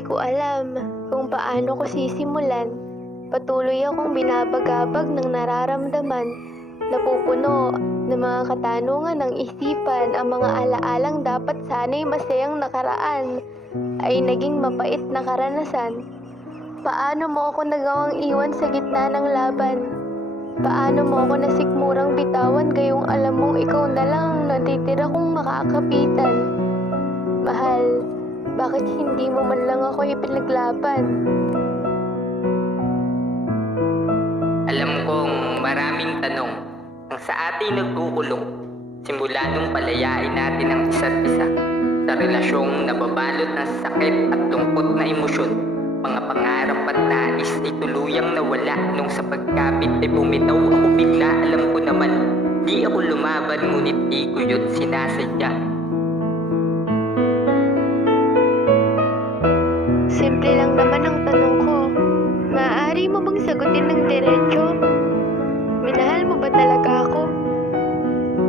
Hindi ko alam kung paano ko sisimulan. Patuloy akong binabagabag ng nararamdaman. Napupuno ng mga katanungan ng isipan. Ang mga alaalang dapat sana'y masayang nakaraan ay naging mapait na karanasan. Paano mo ako nagawang iwan sa gitna ng laban? Paano mo ako nasikmurang bitawan gayong alam mong ikaw na lang ang natitira kong makakapitan? Mahal, bakit hindi mo man lang ako ipinaglaban? Alam kong maraming tanong ang sa atin nagkukulong simula nung palayain natin ang isa't isa sa relasyong nababalot ng sakit at lungkot na emosyon. Mga pangarap at nais ay tuluyang nawala nung sa pagkapit ay bumitaw ako bigla. Alam ko naman, di ako lumaban ngunit di ko yun sinasadya. Simple lang naman ang tanong ko. Maaari mo bang sagutin ng diretso? Minahal mo ba talaga ako?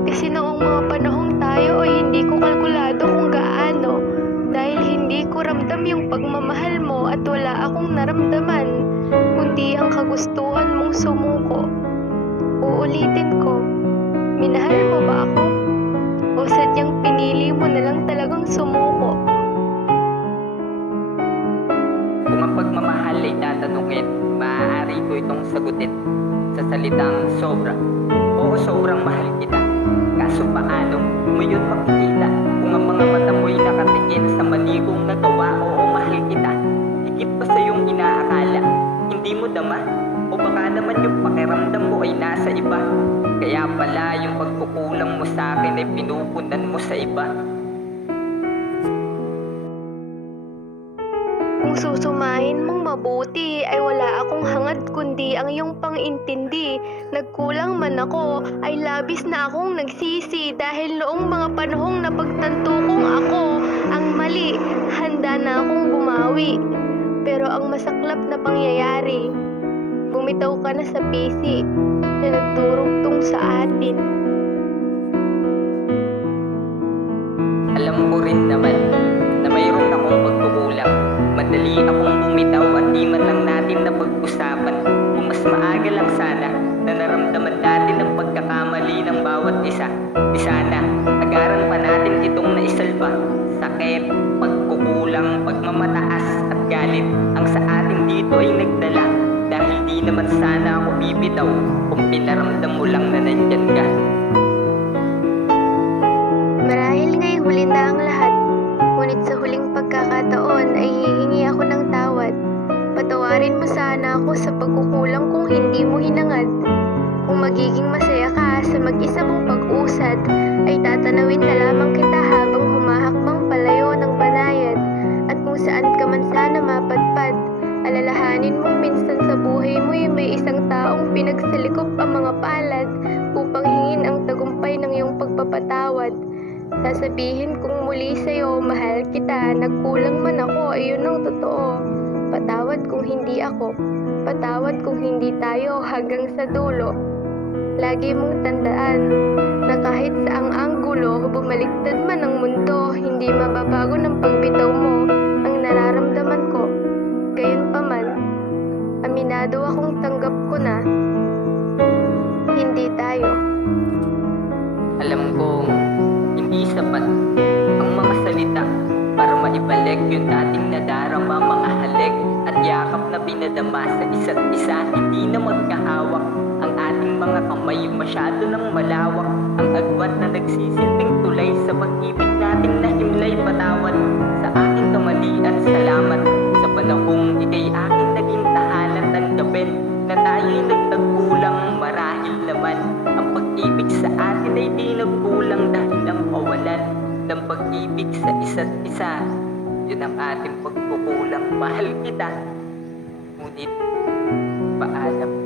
Kasi noong mga panahong tayo ay hindi ko kalkulado kung gaano. Dahil hindi ko ramdam yung pagmamahal mo at wala akong naramdaman, kundi ang kagustuhan mong sumuko. Uulitin ko, minahal mo ba ako? O sadyang pinili mo na lang talagang sumuko? Kung ang pagmamahal ay tatanungin, maaari ko itong sagutin sa salitang sobra. Oo, sobrang mahal kita. Kaso paano mo yun makikita? Kung ang mga mata mo'y nakatingin sa mali kong nagawa, oo, mahal kita. Higit pa sa iyong inaakala, hindi mo dama? O baka naman yung pakiramdam mo ay nasa iba? Kaya pala yung pagkukulang mo sa akin ay pinupunan mo sa iba. Kung susumahin mong mabuti ay wala akong hangad kundi ang iyong pang-intindi. Nagkulang man ako ay labis na akong nagsisi dahil noong mga panahong napagtanto kong ako ang mali, handa na akong bumawi. Pero ang masaklap na pangyayari, bumitaw ka na sa pisi na nagdurugtong sa atin. Alam ko rin naman na mayroon akong pagkukulang. Madali akong bumitaw at di man lang natin napag-usapan. Kung mas maaga lang sana na naramdaman natin ang pagkakamali ng bawat isa, di sana agaran pa natin itong naisalba. Sakit, pagkukulang, pagmamataas at galit ang sa atin dito ay nagdala. Dahil di naman sana ako bibitaw kung pinaramdam mo lang na nandyan ka. Marahil nga'y huli na ang lahat, ngunit sa huling pagkakataon ay hihingi ako ng tawad. Patawarin mo sana ako sa pagkukulang kung hindi mo hinangad. Kung magiging masaya ka sa mag-isa mong pag-usad, ay tatanawin na lamang kita habang humahakbang palayo ng banayad. At kung saan ka man sana mapadpad, alalahanin mong minsan sa buhay mo'y may isang taong pinagsalikop ang mga palad upang hingin ang tagumpay ng iyong pagpapatawad. Sasabihin kong muli sa'yo, mahal kita, nagkulang man ako, iyon ang totoo. Patawad kung hindi ako, patawad kung hindi tayo hanggang sa dulo. Lagi mong tandaan na kahit sa ang anggulo, bumaliktad man ang mundo, hindi mababago ng pagbitaw mo ang nararamdaman ko. Gayunpaman, aminado akong tanggap ko na hindi tayo. Alam kong hindi sapat ang mga salita para maibalik yung dating nadarama, mga halik at yakap na pinadama sa isa't isa. Hindi na magkahawak ang ating mga kamay, masyado ng malawak ang agwat na nagsisilbing tulay sa pag-ibig nating nahimlay. Patawad sa aking kamalian, salamat sa panahong ika'y aking naging tahanan. Tanggapin na tayo'y nagtagkulang, marahil naman ang pag-ibig sa atin ay di nagkulang dahil ang kawalan ng pag-ibig sa isa't isa. Yun ang ating pagkukulang. Mahal kita, ngunit paalam.